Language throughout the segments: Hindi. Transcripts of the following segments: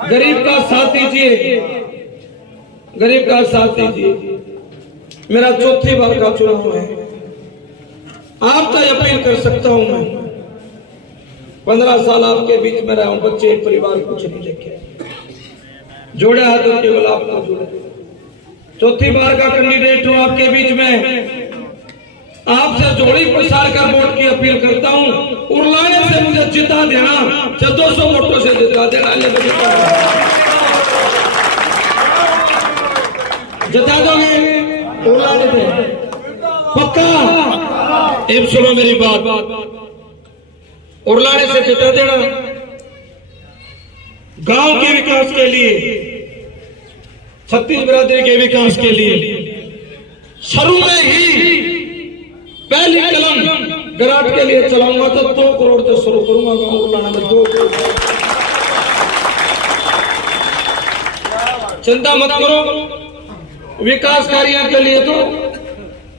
गरीब का साथ दीजिए, गरीब का साथ दीजिए। मेरा चौथी बार का चुनाव है, आपका अपील कर सकता हूं मैं। 15 साल आपके बीच में रहा हूं, बच्चे परिवार कुछ नहीं देखे, जोड़े हाथों केवल आपको जोड़े। चौथी बार का कैंडिडेट हूं आपके बीच में, आपसे जोड़ी प्रसार कर वोट की अपील करता हूं। उरलाने से मुझे जिता देना, 200 वोटों से जिता देना। जिता दोगे उरलाने से पक्का? अब सुनो मेरी बात, उरलाने से जिता देना। गांव के विकास के लिए, छत्तीस बिरादरी के विकास के लिए शुरू में ही पहली कलम गराट के लिए चलाऊंगा तो 2 करोड़ से शुरू करूंगा गांव उरलाना में। 2 करोड़ चिंता मत करो, विकास कार्यों के लिए तो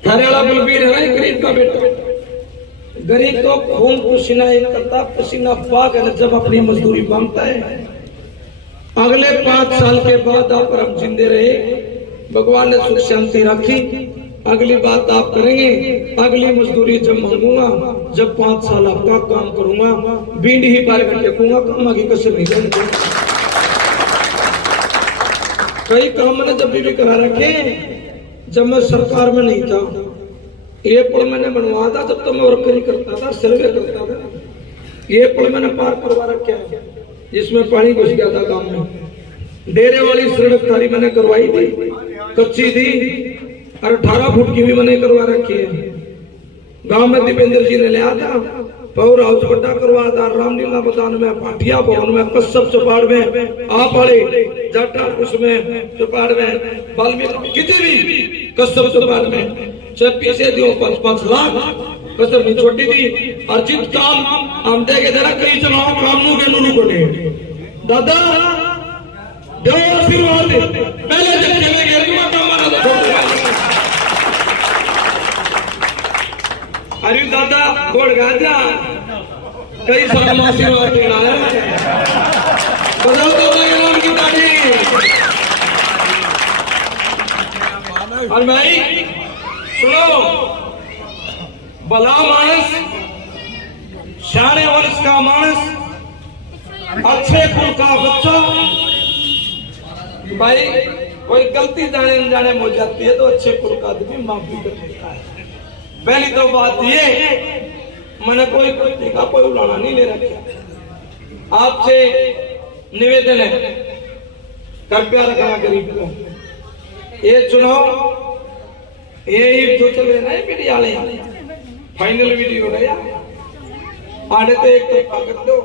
हरियाणा बलबीर है, गरीब का बेटा। गरीब को खून पसीना एक करता, पसीना पाक है जब अपनी मजदूरी मांगता है। अगले 5 साल के बाद आप और हम जिंदे रहे, भगवान ने सुख शांति रखी। अगली बात आप करेंगे, अगली मजदूरी जब मांगूंगा, जब 5 साल आपका काम करूंगा, बींड ही पार कर टेकूंगा, काम की कसर नहीं जानते। कई काम मैंने जब भी करा रखे, जब मैं सरकार में नहीं था। ये पुल मैंने बनवाया था जब तो मैं वर्करी करता था, सर्वे करता था। ये पुल मैंने पार करवा रखे जिसमें पानी घुस गया था गांव में। डेरे वाली सड़क थारी मैंने करवाई थी, कच्ची थी, और 18 फुट की भी मैंने करवा रखी है। गांव में दीपेंद्र जी ने लिया था, पावर हाउस बड़ा करवा था, रामलीला मैदान में, पाठिया भवन में, कश्यप चौपाड़ में, आप वाले जाटा उसमें चौपाड़ में, वाल्मीकि कितनी भी कश्यप चौपाड़ में चाहे पीछे दियो 5-5 लाख कसर नहीं छोटी थी। और जित काम हम देखे जरा कई चलाओ काम नु के नु को दादा दो आशीर्वाद पहले झटके में गिर गया तो हमारा अरे दादा गोड़ गाजा कई साल आशीर्वाद देना है। बदल दो नाम की तारीफ। और भाई सुनो, भला मानस, शाने वंश का मानस, अच्छे कुल का बच्चा। भाई कोई गलती जाने अनजाने हो जाती है तो अच्छे कुल का आदमी माफी कर देता है। पहली तो बात ये, मैंने कोई गलती का कोई उड़ाना नहीं ले रखा। आपसे निवेदन है, कृपया रखना गरीब को। ये चुनाव ये जो चल रहे ना मीडिया वाले, फाइनल वीडियो गया आड़े तो एक कर दो,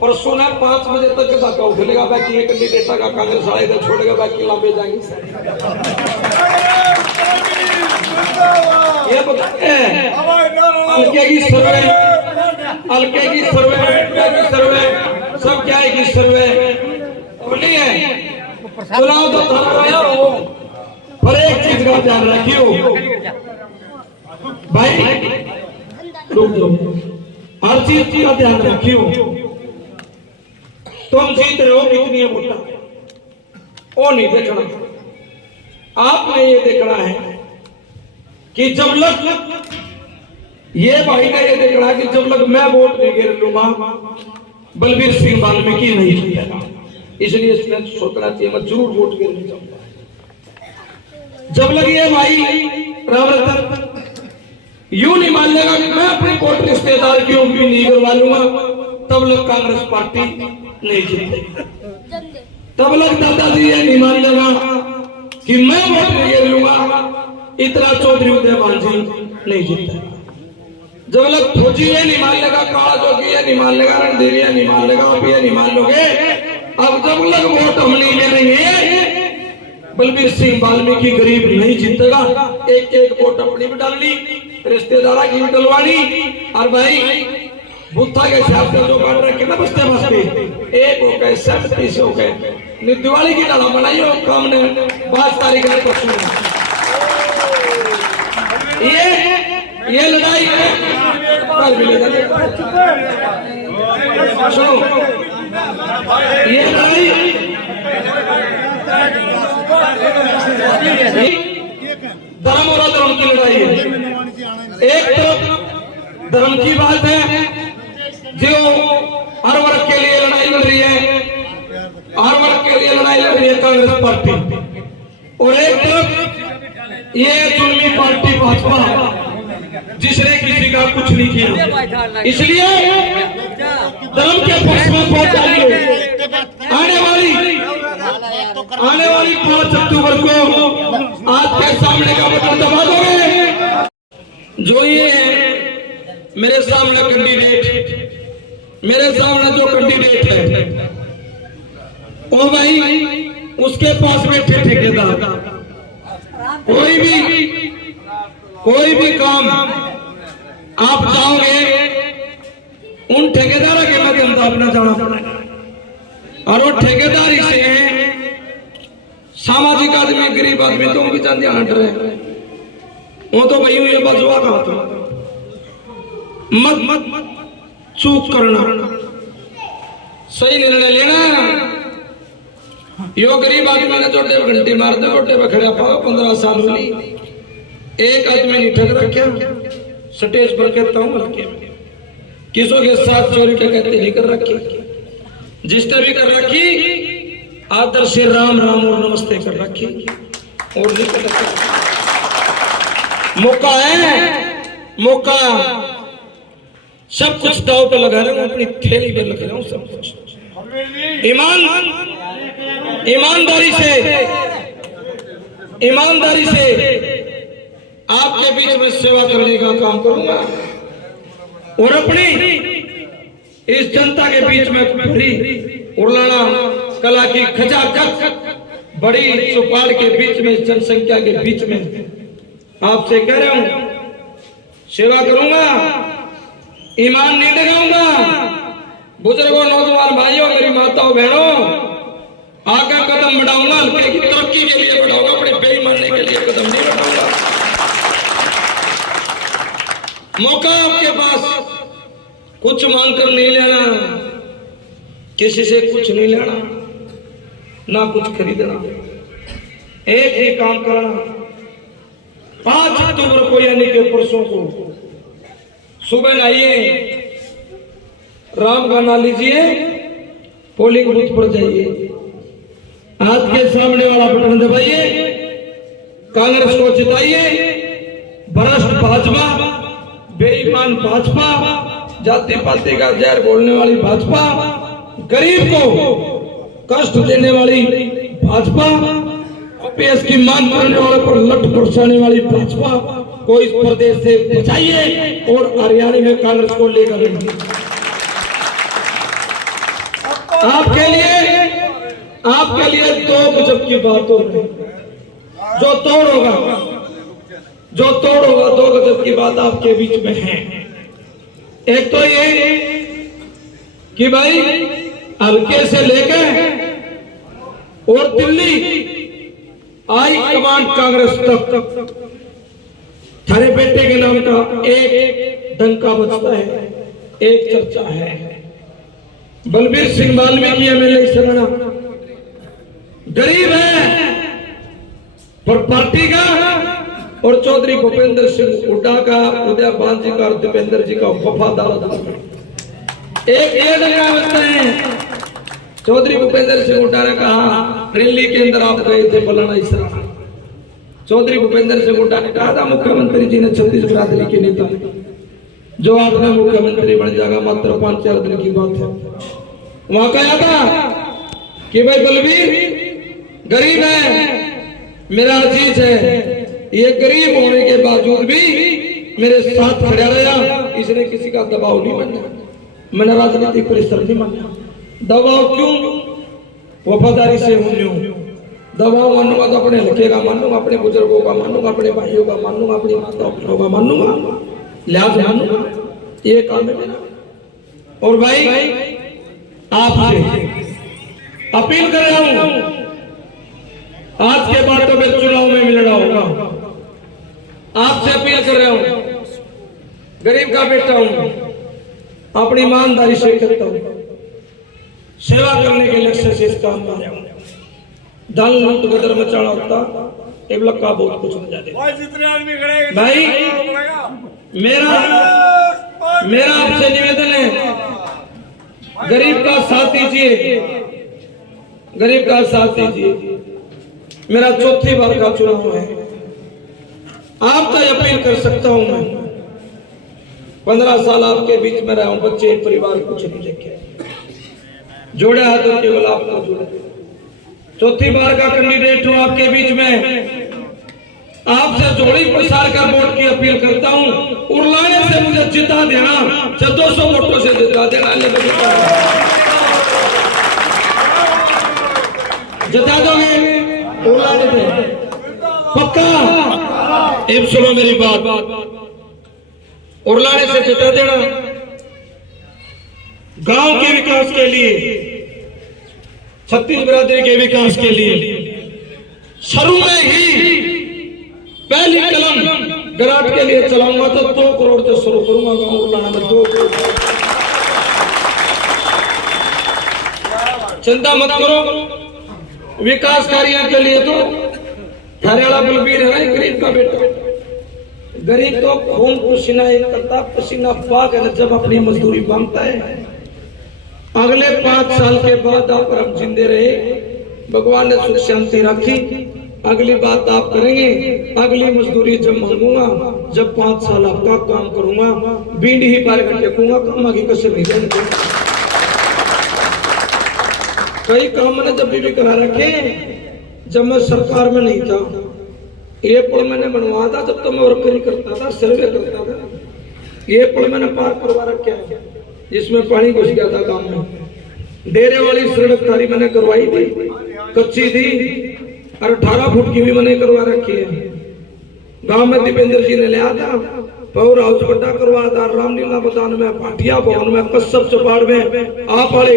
परसों ना 5 बजे तक का उठेगा, बाकी ये कैंडिडेट का कांग्रेस वाले इधर छोड़ेगा, बाकी लांबे जाएंगे। ये बताते हल्के की सर्वे, हल्के की सर्वे सब क्या है की सर्वे नहीं है। चुनाव तो था हो, पर एक चीज का ध्यान रखियो भाई, रुक जाओ, हर चीज का ध्यान रखियो। तुम जीत रहे हो कितनी वोटा, वो नहीं देखना। आपने ये देखना है कि जब लग ये भाई ने ये देखना कि जब लग मैं वोट नहीं गिर लूंगा, बलबीर सिंह वाल्मीकि नहीं जीतेगा। इसलिए इसमें सोचना चाहिए मैं जरूर वोट गिरने जाऊंगा। जब लग ये भाई राम रतन यूं नहीं मान लेगा कि मैं अपने कोर्ट रिश्तेदार की उम्मीद नहीं करवा लूंगा, तब लोग कांग्रेस पार्टी नहीं जीतेगी। तब लोग दादाजी ये नहीं मान लेगा कि मैं वोट नहीं गिर लूंगा, इतना चौधरी उदयमान जी नहीं जीतेगा। जब लोग फौजी ये नहीं मान लेगा, काला जोगी ये नहीं मान लेगा, रणधीर ये नहीं मान लेगा, आप ये नहीं मान लोगे। अब जब लोग वोट हम नहीं ले रहे, बलबीर सिंह वाल्मीकि गरीब नहीं जीतेगा। एक एक वोट अपनी भी डालनी, रिश्तेदारा की भी डलवानी। और भाई बुद्धा के हिसाब से जो बांट रखे ना बस्ते बस्ते, एक हो गए 37 हो गए। दिवाली की लड़ा बनाई हो काम ने 5 तारीख में परसों। ये लड़ाई सुनो, ये लड़ाई धर्म और अधर्म की लड़ाई है। एक तरफ धर्म की बात है जो हर वर्ग के लिए लड़ाई लड़ रही है, हर वर्ग के लिए लड़ाई लड़ रही है कांग्रेस पार्टी, और एक तरफ ये जुल्मी पार्टी भाजपा जिसने किसी का कुछ नहीं किया। इसलिए धर्म के पक्ष में वोट डालिए। आने वाली 5 अक्टूबर को आपके सामने का बटन दबा दोगे। जो ये है मेरे सामने कैंडिडेट, मेरे सामने जो कैंडिडेट है ओ भाई उसके पास बैठे ठेकेदार, कोई भी काम आप चाहोगे उन ठेकेदारों के माध्यम से अपना जाना पड़ेगा। और वो ठेकेदारी से सामाजिक आदमी, गरीब आदमी तो उनकी जान हट रहे, वो तो भाई ये बजवा कहा तो मत चूक करना, सही निर्णय लेना। यो गरीब आदमी ने छोटे घंटे मारते छोटे पे खड़ा पाओ 15 साल हुई, एक आदमी नहीं ठग रखा, स्टेज पर कहता हूँ रखे, किसों के साथ चोरी डकैती नहीं कर रखी, जिसने भी कर रखी आदर से राम राम और नमस्ते कर रखी, और नहीं कर रखी। मौका है, मौका सब कुछ दाव पे लगा रहे हूँ, अपनी थैली पे लगा रहा हूँ सब कुछ। ईमानदारी से आपके बीच में सेवा करने का काम करूंगा, और अपनी इस जनता के बीच में बड़ी उड़लाना कला की खचाखच बड़ी चौपाल के बीच में, जनसंख्या के बीच में आपसे कह रहा हूं सेवा करूंगा, ईमान नहीं लगाऊंगा। बुजुर्गों, नौजवान भाइयों, मेरी माताओं बहनों, आगे कदम बढ़ाऊंगा, हल्के की तरक्की के लिए बढ़ाऊंगा, अपने बेईमानी के लिए कदम नहीं बढ़ाऊंगा। मौका आपके पास, कुछ मांगकर नहीं लेना, किसी से कुछ नहीं लेना, ना कुछ खरीदना, एक ही काम करना। 5 अक्टूबर को यानी कि परसों को सुबह आइए, राम गाना लीजिए, पोलिंग बूथ पर जाइए, हाथ के सामने वाला बटन दबाइए, कांग्रेस को जिताइए। भ्रष्ट भाजपा, बेईमान भाजपा, जाति पाति का जहर बोलने वाली भाजपा, गरीब को कष्ट देने वाली भाजपा, पेश की मांग करने वालों पर लठ बरसाने वाली भाजपा को इस प्रदेश से बचाइए और हरियाणा में कांग्रेस को लेकर आइए। आपके लिए 2 गजब की बात हो रही, जो तोड़ होगा 2 गजब की बात आपके बीच में है। एक तो ये कि भाई हल्के से लेकर और दिल्ली हाई कमांड कांग्रेस तक थारे बेटे के नाम का एक डंका बजता है, एक चर्चा है। बलबीर सिंह वाल्मीकि एमएलए सराना गरीब है पर पार्टी का, और चौधरी भूपेंद्र सिंह हुड्डा का, उदय भान जी का और दीपेंद्र जी का वफादार एक डंका बजता है। चौधरी भूपेंद्र सिंह हुड्डा ने कहा रैली के अंदर आप गए थे फलाना इस तरह, चौधरी भूपेंद्र सिंह हुड्डा ने कहा था मुख्यमंत्री जी ने 36 बिरादरी के नेता जो आपने मुख्यमंत्री बन जाएगा, मात्र 5-4 दिन की बात है। वहां कहा था कि भाई बलबीर गरीब है, मेरा अजीज है, ये गरीब होने के बावजूद भी मेरे साथ खड़ा रहा, इसने किसी का दबाव नहीं माना, मैंने राजनीतिक प्रेशर नहीं माना। दबाव क्यों? वफादारी से हूं। दबाव मानूंगा तो अपने लड़के का मानूंगा, अपने बुजुर्गों का मानूंगा, अपने भाइयों का मानूंगा, अपनी माताओं का मानूंगा, लिहाज मानूंगा, ये काम है मेरा। और भाई आपसे अपील कर रहा हूं, आज के बाद तो मैं चुनाव में मिलना होगा, आपसे अपील कर रहा हूं, गरीब का बेटा हूं, अपनी ईमानदारी से करता हूं, सेवा करने के लक्ष्य से इस काम में आया हूं। धन लूट गदर मचाना होता लक्का बहुत कुछ न जाते भाई जितने आदमी खड़े भाई मेरा आपसे निवेदन है, गरीब का साथ दीजिए, गरीब का साथ दीजिए। मेरा चौथी बार का चुनाव है, आपका अपील कर सकता हूं मैं। 15 साल आपके बीच में रहा हूं, बच्चे परिवार कुछ नहीं देखे, जोड़े हाथों केवल आपको जोड़े। चौथी बार का कैंडिडेट हूं आपके बीच में, आपसे जोड़ी प्रसार कर वोट की अपील करता हूं। उरलाने से मुझे जिता देना, 200 वोटों से जिता देना, जिता दोगे उरलाने से पक्का। अब सुनो मेरी बात, उरलाने से जिता देना। गांव के विकास के लिए, छत्तीस बिरादरी के विकास के लिए शुरू में ही पहली कलम गराट के लिए चलाऊंगा तो 2 करोड़ से शुरू करूंगा गांव उरलाना में। 2 करोड़, चिंता मत करो। विकास कार्यों के लिए तो हरियाणा बलबीर है, गरीब का बेटा। गरीब तो खून पसीना एक करता, पसीना पाक है जब अपनी मजदूरी मांगता है। अगले 5 साल के बाद आप और हम जिंदे रहे, भगवान ने सुख शांति रखी। अगली बात आप करेंगे, अगली मजदूरी जब मांगूंगा, जब 5 साल आपका काम करूंगा, बींड ही पार कर टेकूंगा, काम की कसर नहीं जाएंगे। कई काम मैंने जब भी करा रखे, जब मैं सरकार में नहीं था। ये पुल मैंने बनवा था जब तो मैं वर्करी करता था, सर्वे करता था। ये पुल मैंने पार करवा रखे है जिसमें पानी घुस गया था गांव में। डेरे वाली सड़क तारी मैंने करवाई थी, कच्ची थी, और 18 फुट की भी मैंने करवा रखी है। गांव में दीपेंद्र जी ने लिया था, पावर हाउस बड़ा करवा था, रामलीला मैदान में, पाटिया भवन में, कश्यप चौपाड़ में, आप वाले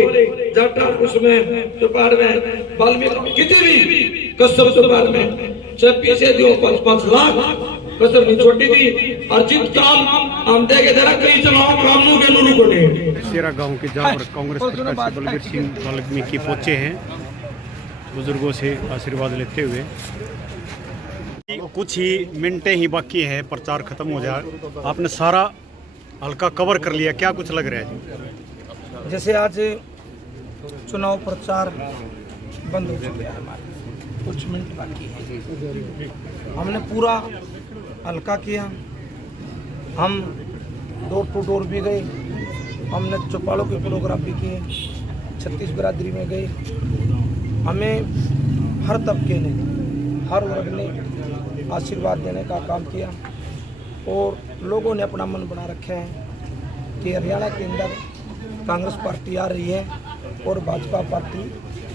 जाटा उसमें चौपाड़ में, वाल्मीकि कितनी भी कश्यप चौपाड़ में चाहे पीछे दियो 5-5 लाख कसर नहीं छोटी थी। और जित काम हम देखे जरा कई चलाओ काम नु के नुरु कोटे सेरा गांव के जहां पर कांग्रेस प्रत्याशी बलबीर सिंह वाल्मीकि पहुंचे हैं, बुजुर्गों से आशीर्वाद लेते हुए। कुछ ही मिनटें ही बाकी हैं, प्रचार खत्म हो जाए। आपने सारा हल्का कवर कर लिया, क्या कुछ लग रहा है? जैसे आज चुनाव प्रचार बंद हो चुका है, हमारे कुछ मिनट बाकी है। हमने पूरा हल्का किया, हम डोर टू डोर भी गए, हमने चौपालों के प्रोग्राम भी किए, 36 बिरादरी में गए। हमें हर तबके ने, हर वर्ग ने आशीर्वाद देने का काम किया, और लोगों ने अपना मन बना रखा है कि हरियाणा के अंदर कांग्रेस पार्टी आ रही है और भाजपा पार्टी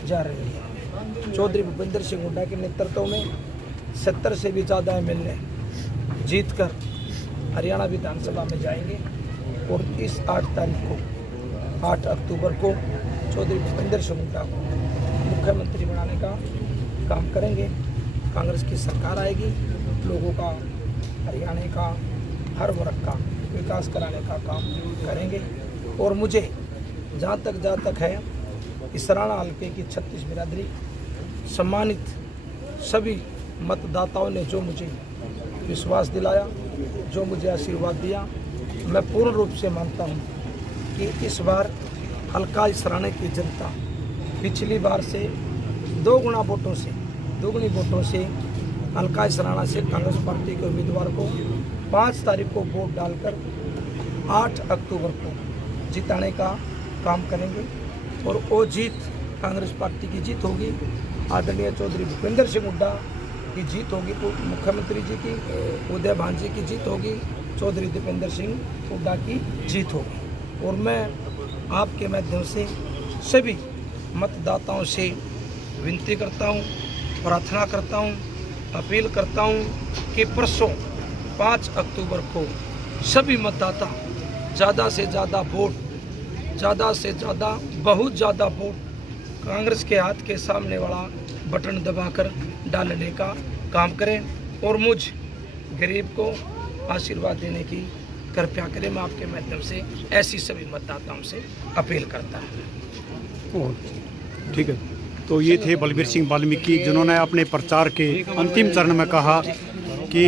जा रही है। चौधरी भूपेंद्र सिंह हुड्डा के नेतृत्व में 70 से भी ज़्यादा एमएलए जीतकर हरियाणा विधानसभा में जाएंगे, और इस 8 अक्टूबर को चौधरी भूपेंद्र सिंह हुड्डा को मुख्यमंत्री बनाने का काम करेंगे। कांग्रेस की सरकार आएगी, लोगों का, हरियाणा का हर वर्ग का विकास कराने का काम करेंगे। और मुझे जहाँ तक है, इसराना हल्के की 36 बिरादरी सम्मानित सभी मतदाताओं ने जो मुझे विश्वास दिलाया, जो मुझे आशीर्वाद दिया, मैं पूर्ण रूप से मानता हूँ कि इस बार हल्का इसराने की जनता पिछली बार से 2 गुना वोटों से, 2 गुनी वोटों से हल्का इसराना से कांग्रेस पार्टी के उम्मीदवार को 5 तारीख को वोट डालकर 8 अक्टूबर को जिताने का काम करेंगे। और वो जीत कांग्रेस पार्टी की जीत होगी, आदरणीय चौधरी भूपेंद्र सिंह हुड्डा की जीत होगी, मुख्यमंत्री जी की, उदय भान जी की जीत होगी, चौधरी दीपेंद्र सिंह हुड्डा की जीत होगी। और मैं आपके माध्यम से सभी मतदाताओं से विनती करता हूं, प्रार्थना करता हूं, अपील करता हूं कि परसों 5 अक्टूबर को सभी मतदाता ज़्यादा से ज़्यादा वोट, ज़्यादा से ज़्यादा, बहुत ज़्यादा वोट कांग्रेस के हाथ के सामने वाला बटन दबाकर डालने का काम करें और मुझ गरीब को आशीर्वाद देने की कृपया करें। मैं आपके माध्यम से ऐसी सभी मतदाताओं से अपील करता हूँ। ठीक है। तो ये थे बलबीर सिंह वाल्मीकि, जिन्होंने अपने प्रचार के अंतिम चरण में कहा कि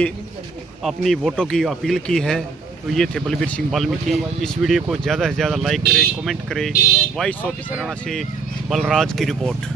अपनी वोटों की अपील की है। तो ये थे बलबीर सिंह वाल्मीकि। इस वीडियो को ज़्यादा से ज़्यादा लाइक करें, कमेंट करें। वॉइस ऑफ हरियाणा से बलराज की रिपोर्ट।